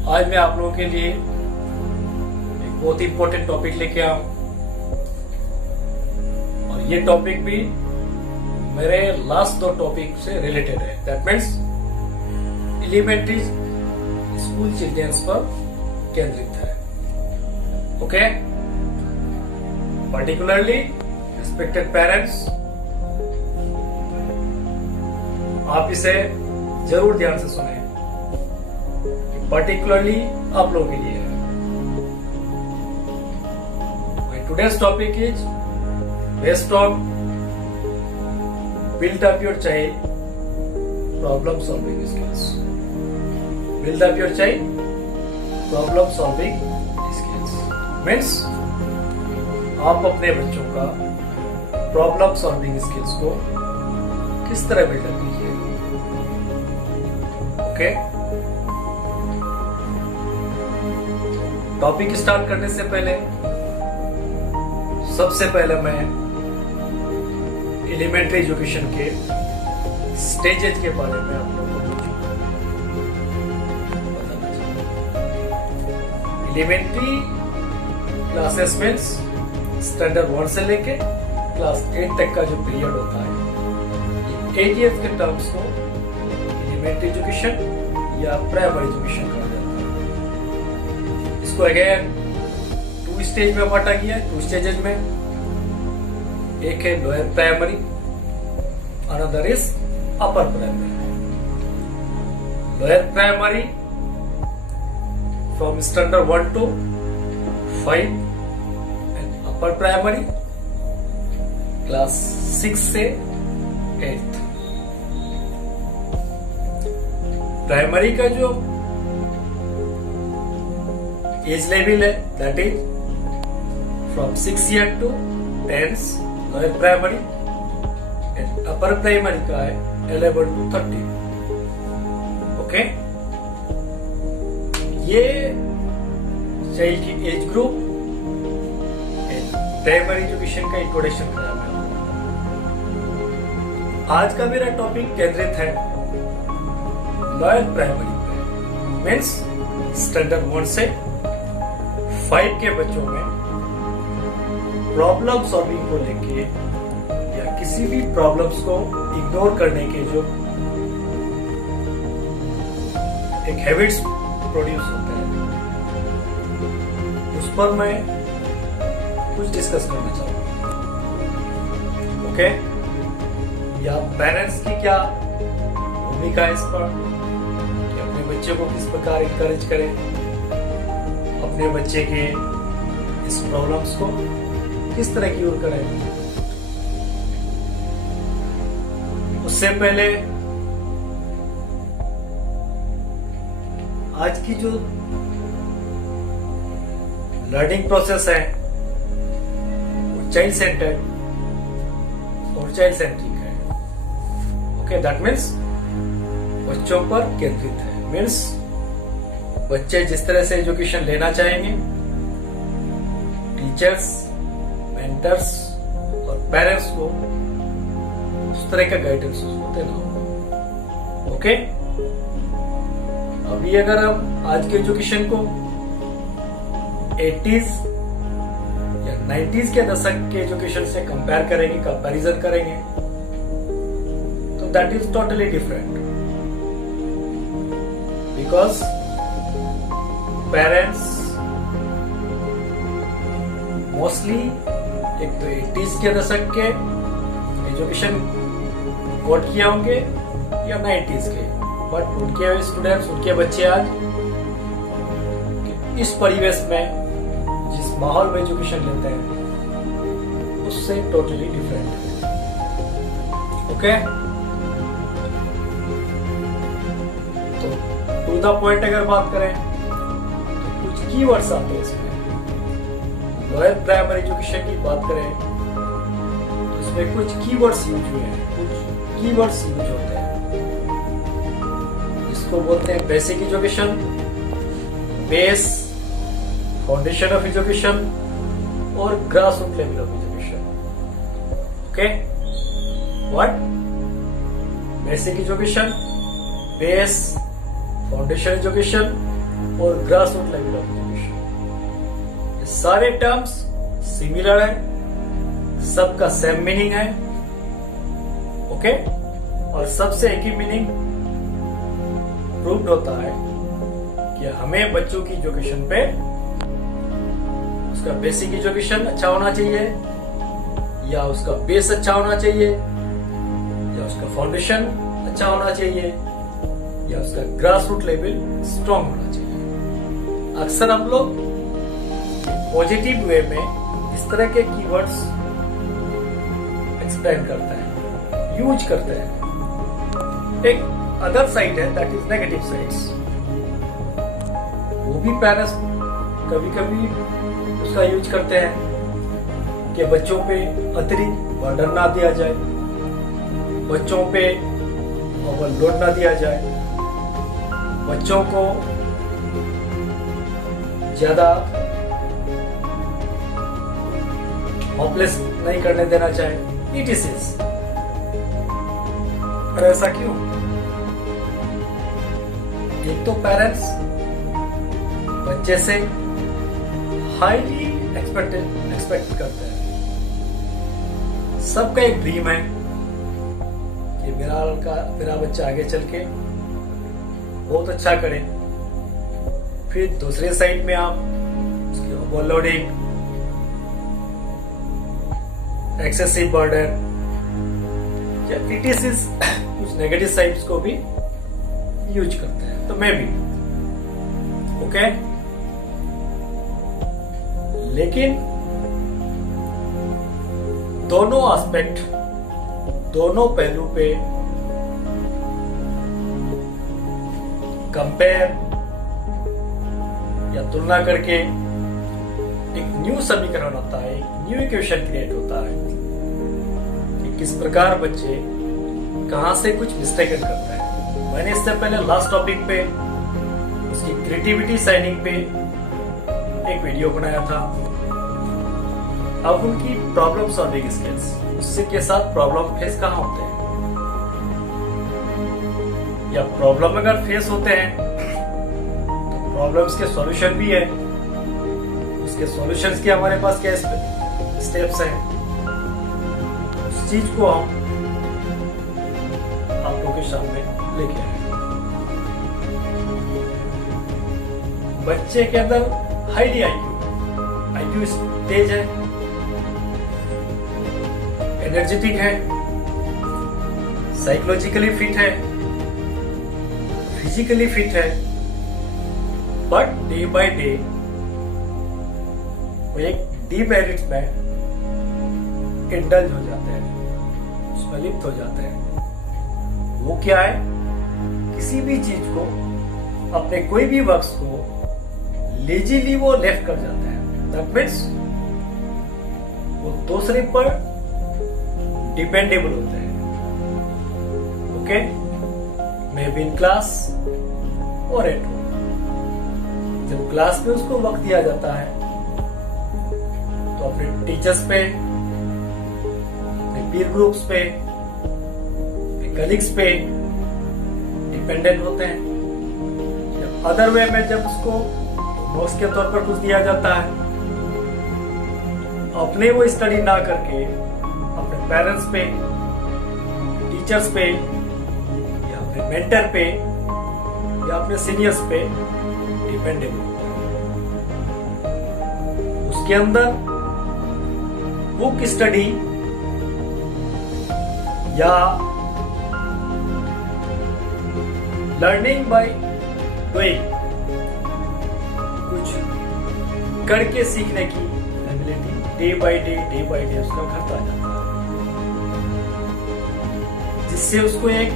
आज मैं आप लोगों के लिए एक बहुत ही इंपॉर्टेंट टॉपिक लेके आया हूं और ये टॉपिक भी मेरे लास्ट 2 टॉपिक से रिलेटेड है। That means elementary school childrens पर केंद्रित है। ओके, पर्टिकुलरली रिस्पेक्टेड पेरेंट्स, आप इसे जरूर ध्यान से सुने, पर्टिकुलरली आप लोगों के लिए है। My today's topic is based on build up your child problem solving skills. Build up your child problem solving skills means आप अपने बच्चों का प्रॉब्लम सॉल्विंग स्किल्स को किस तरह बिल्डअप कीजिए। ओके, टॉपिक स्टार्ट करने से पहले सबसे पहले मैं एलिमेंट्री एजुकेशन के स्टेजेस के बारे में आप लोगों को बताना चाहूंगा। एलिमेंट्री क्लासेस मीन्स स्टैंडर्ड 1 से लेके क्लास 8 तक का जो पीरियड होता है, एजीएफ के टर्म्स को एलिमेंट्री एजुकेशन या प्राइमरी एजुकेशन कहा जाता है। इसको अगेन 2 स्टेज में बांटा गया है, 2 स्टेजेस में। एक है lower primary, another is upper primary. Lower primary from standard 1 to 5 and upper primary class 6 से 8th। प्राइमरी का जो एज लेवल है that is from 6 year to 10th lower primary and upper primary का है 11 to 13। Okay, ये child की age group primary education का introduction कराया मैंने। आज का मेरा टॉपिक केंद्रित है लोअर प्राइमरी पे, मीन्स स्टैंडर्ड 1 से 5 के बच्चों में प्रॉब्लम सॉल्विंग को लेके या किसी भी प्रॉब्लम्स को इग्नोर करने के जो एक हैबिट्स प्रोड्यूस होते हैं, उस पर मैं कुछ डिस्कस करना चाहूंगा। ओके, या पेरेंट्स की क्या भूमिका है इस पर, कि अपने बच्चे को किस प्रकार इंकरेज करें, अपने बच्चे के इस प्रॉब्लम्स को किस तरह क्यूर करें। उससे पहले आज की जो लर्निंग प्रोसेस है वो चाइल्ड सेंटर्ड और चाइल्ड सेंट्रिक है। ओके, दैट मीन्स बच्चों पर केंद्रित है। मीन्स बच्चे जिस तरह से एजुकेशन लेना चाहेंगे, टीचर्स, मेंटर्स और पेरेंट्स को उस तरह का गाइडेंस उसको देना होगा। ओके, अभी अगर हम आज के एजुकेशन को 80s या 90s के दशक के एजुकेशन से कंपेयर करेंगे, कंपैरिजन करेंगे, तो that is totally different. Because parents mostly एक तो 80s के दशक के एजुकेशन कोट किए होंगे या 90s के, बट उनके स्टूडेंट्स, उनके बच्चे आज इस परिवेश में जिस माहौल में एजुकेशन लेते हैं उससे टोटली डिफरेंट है। ओके, तो टू द पॉइंट अगर बात करें तो कुछ कीवर्ड्स आते हैं इसमें। लोअर प्राइमरी एजुकेशन की बात करें तो इसमें कुछ कीवर्ड्स यूज हुए हैं, कुछ कीवर्ड्स यूज होते हैं। इसको बोलते हैं basic education, base, foundation of education और grass root level of education. Okay, what? Basic education, base, foundation education और grass root level of education. ये सारे टर्म्स सिमिलर है, सबका सेम मीनिंग है, ओके। और सबसे एक ही मीनिंग प्रूव्ड होता है कि हमें बच्चों की एजुकेशन पे उसका बेसिक एजुकेशन अच्छा होना चाहिए, या उसका बेस अच्छा होना चाहिए, या उसका फाउंडेशन अच्छा होना चाहिए, या उसका ग्रास रूट लेवल स्ट्रांग होना चाहिए। अक्सर हम लोग पॉजिटिव वे में इस तरह के कीवर्ड्स एक्सप्लेन करते हैं, यूज करते हैं। एक अदर साइड है, दैट इज नेगेटिव साइड्स। वो भी पेरेंट्स कभी कभी उसका यूज करते हैं कि बच्चों पे अतिरिक्त बर्डन ना दिया जाए, बच्चों पे ओवरलोड ना दिया जाए, बच्चों को ज्यादा होपलेस नहीं करने देना चाहिए, इटीसीज। पर ऐसा क्यों? एक तो पेरेंट्स बच्चे से हाईली एक्सपेक्ट करते हैं। सबका एक ड्रीम है कि मेरा बच्चा आगे चल के बहुत अच्छा करे। फिर दूसरे साइड में आप उसकी ओवरलोडिंग, एक्सेसिव बर्डन या इटीसीज कुछ नेगेटिव साइड्स को भी यूज करते हैं। तो मैं भी ओके, लेकिन दोनों एस्पेक्ट, दोनों पहलू पे कंपेयर या तुलना करके एक न्यू समीकरण होता है, एक न्यू इक्वेशन क्रिएट होता है कि किस प्रकार बच्चे कहां से कुछ मिस्टेक करते हैं। मैंने इससे पहले लास्ट टॉपिक पे उसकी क्रिएटिविटी साइनिंग पे एक वीडियो बनाया था। अब उनकी प्रॉब्लम सॉल्विंग स्किल्स, उससे के साथ प्रॉब्लम फेस कहां होते हैं, या प्रॉब्लम अगर फेस होते हैं तो प्रॉब्लम्स के सॉल्यूशन भी है, उसके सॉल्यूशंस के हमारे पास क्या स्टेप्स हैं, उस चीज को हम आप लोगों के सामने लेके आए। बच्चे के अंदर हाईली आईक्यू तेज है, एनर्जेटिक है, साइकोलॉजिकली फिट है, फिजिकली फिट है, बट डे बाय डे वो एक डीप हैबिट्स में इंडल्ज हो जाते हैं, उसमें लिप्त हो जाते हैं। वो क्या है, किसी भी चीज को, अपने कोई भी वर्क्स को लेजीली वो लेफ्ट कर जाते हैं। दैट मीन्स वो दूसरे पर डिपेंडेबल होते हैं। Okay, may be in class और एट होम। जब क्लास में उसको वक्त दिया जाता है तो अपने टीचर्स पे, अपने पीर ग्रुप्स पे, अपने कलीग्स पे डिपेंडेंट होते हैं। जब अदर वे में जब उसको नोट्स के तौर पर कुछ दिया जाता है, अपने वो स्टडी ना करके अपने पेरेंट्स पे, टीचर्स पे, या अपने मेंटर पे, या अपने सीनियर्स पे डिपेंडेबल होता है। उसके अंदर बुक स्टडी या लर्निंग बाय डूइंग, कुछ करके सीखने की एबिलिटी डे बाय डे उसका घटता जाता है, जिससे उसको एक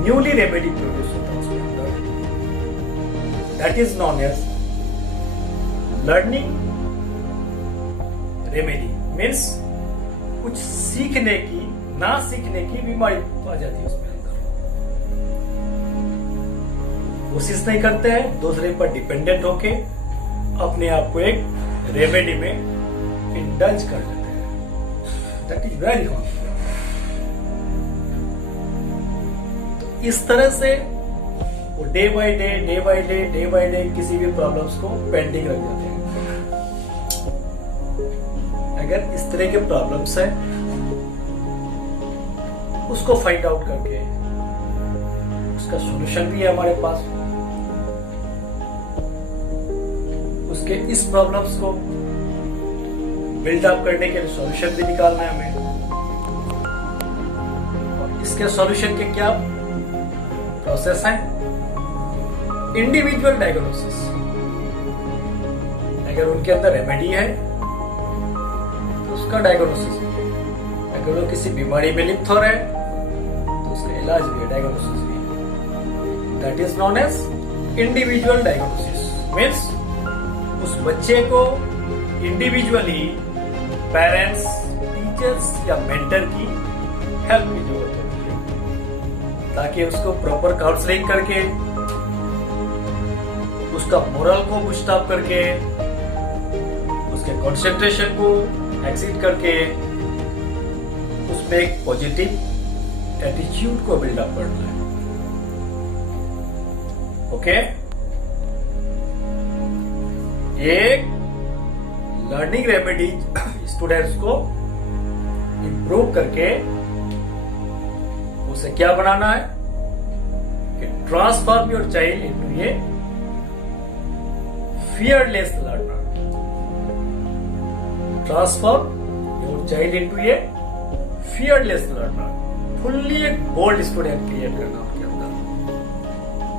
न्यूली रेमेडी प्रोड्यूस होता है उसके अंदर, that is known as learning remedy. Means कुछ सीखने की, ना सीखने की बीमारी आ जाती है उसमें अंदर। कोशिश नहीं करते हैं, दूसरे पर डिपेंडेंट होके अपने आप को एक रेमेडी में इंडल्ज कर लेते हैं। That is very harmful. इस तरह से वो डे बाय डे किसी भी प्रॉब्लम्स को पेंडिंग रख देते हैं। अगर इस तरह के प्रॉब्लम्स है उसको फाइंड आउट करके उसका सॉल्यूशन भी है हमारे पास, उसके इस प्रॉब्लम्स को बिल्डअप करने के लिए सॉल्यूशन भी निकालना है हमें। और इसके सॉल्यूशन के क्या प्रोसेस है? Individual diagnosis. अगर उनके अंदर रेमेडी है तो उसका डायग्नोसिस भी है, अगर वो किसी बीमारी में लिप्त हो रहे हैं तो उसका इलाज भी है, डायग्नोसिस भी है। That is known as individual diagnosis. Means उस बच्चे को इंडिविजुअली पेरेंट्स, टीचर्स या मेंटर की हेल्प की जरूरत होती है ताकि उसको प्रॉपर काउंसलिंग करके, उसका मोरल को बूस्ट अप करके, उसके कंसंट्रेशन को एक्सीड करके उसमें एक पॉजिटिव एटीट्यूड को बिल्डअप करना है। ओके, एक लर्निंग रेमेडी स्टूडेंट्स को इंप्रूव करके उसे क्या बनाना है कि transform your child into A fearless learner. Transform your child into a fearless learner. Fully एक bold student create करना उसके अंदर,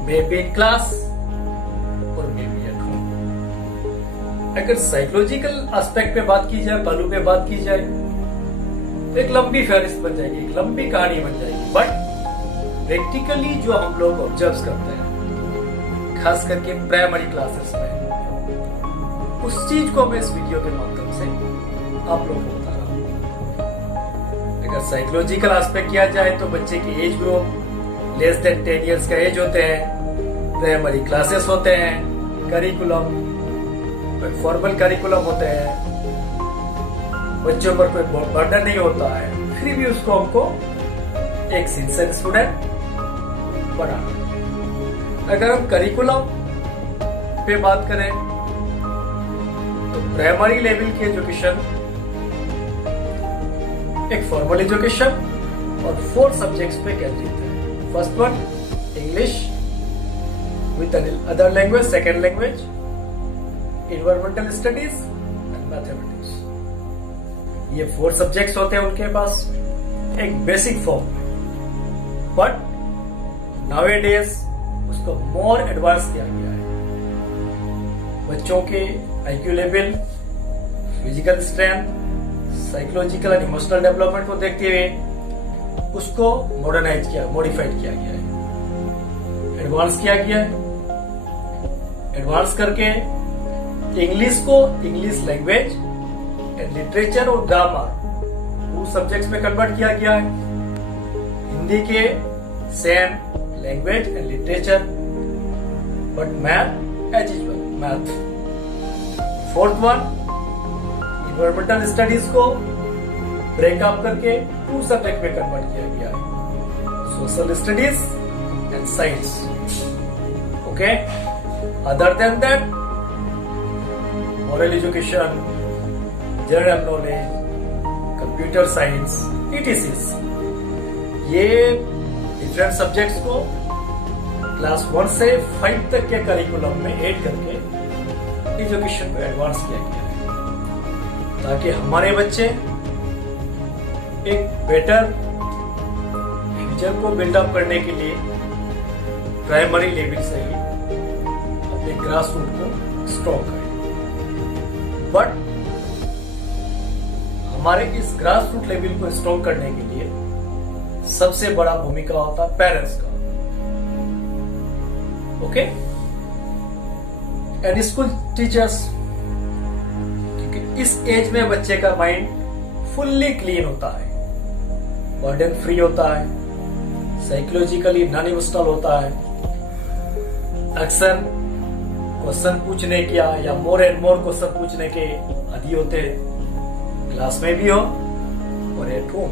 maybe in class और maybe at home. अगर साइकोलॉजिकल एस्पेक्ट पे बात की जाए, पहलू पे बात की जाए तो एक लंबी फहरिस्त बन जाएगी, एक लंबी कहानी बन जाएगी। बट प्रैक्टिकली जो हम लोग ऑब्जर्व करते हैं खास करके प्राइमरी क्लासेस में, उस चीज को मैं इस वीडियो के माध्यम से आप लोगों को बता रहा हूं। अगर साइकोलॉजिकल एस्पेक्ट किया जाए तो बच्चे की age group less than 10 years का एज होते हैं, प्राइमरी क्लासेस होते हैं, करिकुलम फॉर्मल करिकुलम होते हैं, बच्चों पर कोई बर्डन नहीं होता है, फिर भी उसको हमको एक सिंसियर स्टूडेंट बनाना। अगर हम करिकुलम पे बात करें तो प्राइमरी लेवल की एजुकेशन एक फॉर्मल एजुकेशन और 4 सब्जेक्ट्स पे केंद्रित है। First one English with other language, second language, environmental studies and mathematics. ये 4 सब्जेक्ट्स होते हैं उनके पास एक बेसिक फॉर्म में, बट नाउएडेज उसको मोर एडवांस किया गया है। बच्चों के IQ level, physical strength, psychological and emotional development को देखते हुए उसको मॉडर्नाइज किया, मॉडिफाइड किया गया है, एडवांस किया गया है। एडवांस करके इंग्लिश को इंग्लिश लैंग्वेज एंड लिटरेचर और ग्रामर 2 सब्जेक्ट्स में कन्वर्ट किया गया है। हिंदी के same language and literature, but math as usual math. Fourth one environmental studies को ब्रेकअप करके 2 सब्जेक्ट में कन्वर्ट किया गया है, social studies and science. Okay, other than that moral education, general knowledge, computer science, ETCs, ये different subjects को class 1 से 5 तक के करिकुलम में ऐड करके एजुकेशन को एडवांस किया गया है ताकि हमारे बच्चे एक बेटर फ्यूचर को बिल्डअप करने के लिए प्राइमरी लेवल से ही अपने ग्रास रूट को स्ट्रॉन्ग करें। बट हमारे इस ग्रास रूट लेवल को स्ट्रॉन्ग करने के लिए सबसे बड़ा भूमिका होता है पेरेंट्स का। ओके, एंड स्कूल टीचर्स, क्योंकि इस एज में बच्चे का माइंड फुल्ली क्लीन होता है, बर्डन फ्री होता है, साइकोलॉजिकली नॉन इमोशनल होता है। अक्सर क्वेश्चन पूछने के या मोर एंड मोर क्वेश्चन पूछने के आदी होते हैं, क्लास में भी हो और एट होम।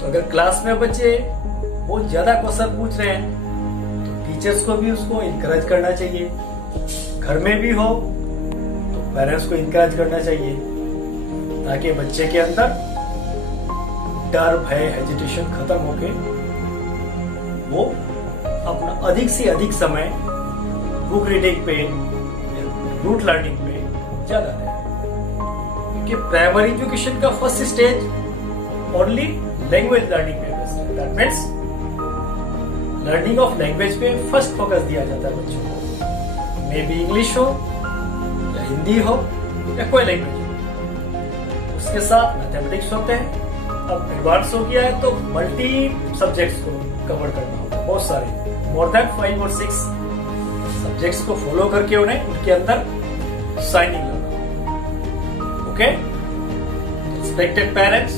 तो अगर क्लास में बच्चे बहुत ज्यादा क्वेश्चन पूछ रहे हैं तो टीचर्स को भी उसको इनकरेज करना चाहिए, घर में भी हो तो पेरेंट्स को इनकरेज करना चाहिए, ताकि बच्चे के अंदर डर, भय, हेजिटेशन खत्म होके वो अपना अधिक से अधिक समय बुक रीडिंग पे, रूट लर्निंग पे ज्यादा दें। क्योंकि प्राइमरी एजुकेशन का first stage only language learning पे बेस्ड है। That means learning of language पे फर्स्ट फोकस दिया जाता है बच्चों को, मे बी इंग्लिश हो या हिंदी हो या कोई लैंग्वेज हो। उसके साथ मैथमेटिक्स होते हैं। अब एडवांस हो गया है तो मल्टी सब्जेक्ट्स को कवर करना होगा, बहुत सारे, मोर देन 5 और 6 सब्जेक्ट्स को फॉलो करके उन्हें उनके अंदर साइनिंग लाना। ओके, रिस्पेक्टेड पेरेंट्स,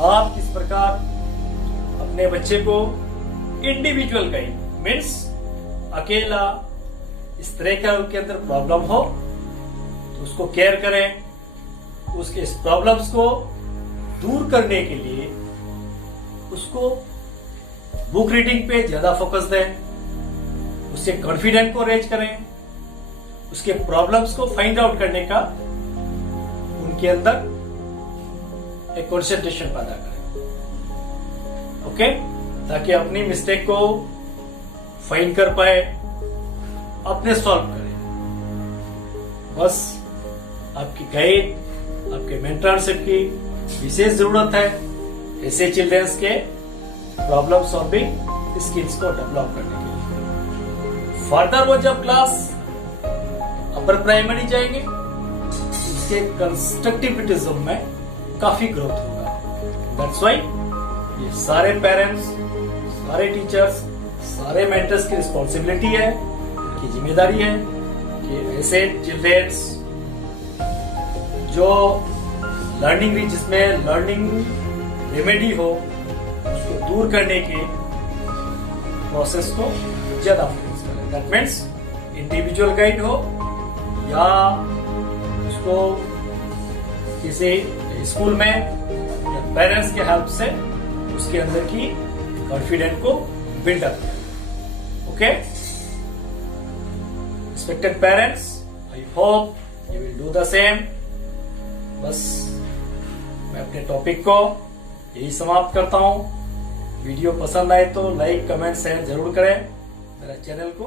आप किस प्रकार अपने बच्चे को इंडिविजुअल गाइड मीन्स अकेला, इस तरह का उनके अंदर प्रॉब्लम हो तो उसको केयर करें, उसके इस प्रॉब्लम्स को दूर करने के लिए उसको बुक रीडिंग पे ज्यादा फोकस दें, उससे कॉन्फिडेंस को रेज करें, उसके प्रॉब्लम्स को फाइंड आउट करने का उनके अंदर एक कंसंट्रेशन पैदा करें। ओके, ताकि अपनी मिस्टेक को फाइंड कर पाए, अपने सॉल्व करें। बस आपकी गाइड, आपके मेंटरशिप की विशेष जरूरत है ऐसे चिल्ड्रंस के प्रॉब्लम सॉल्विंग स्किल्स को डेवलप करने के लिए। फर्दर वो जब क्लास अपर प्राइमरी जाएंगे उसके कंस्ट्रक्टिविज्म में काफी ग्रोथ होगा। दैट्स व्हाई ये सारे पेरेंट्स, सारे टीचर्स, सारे मेंटर्स की रिस्पॉन्सिबिलिटी है, उनकी जिम्मेदारी है कि ऐसे चिल्ड्रंस जो लर्निंग, जिसमें लर्निंग रेमेडी हो, उसको दूर करने के प्रोसेस को ज्यादा फोकस करें। दैट मीन्स इंडिविजुअल गाइड हो या उसको किसी स्कूल में या पेरेंट्स के हेल्प से उसके अंदर की कॉन्फिडेंस को बिल्ड अप करें। Okay, respected parents, I hope you will do the same. बस मैं अपने टॉपिक को यही समाप्त करता हूं। वीडियो पसंद आए तो लाइक, कमेंट, शेयर जरूर करें। मेरा चैनल को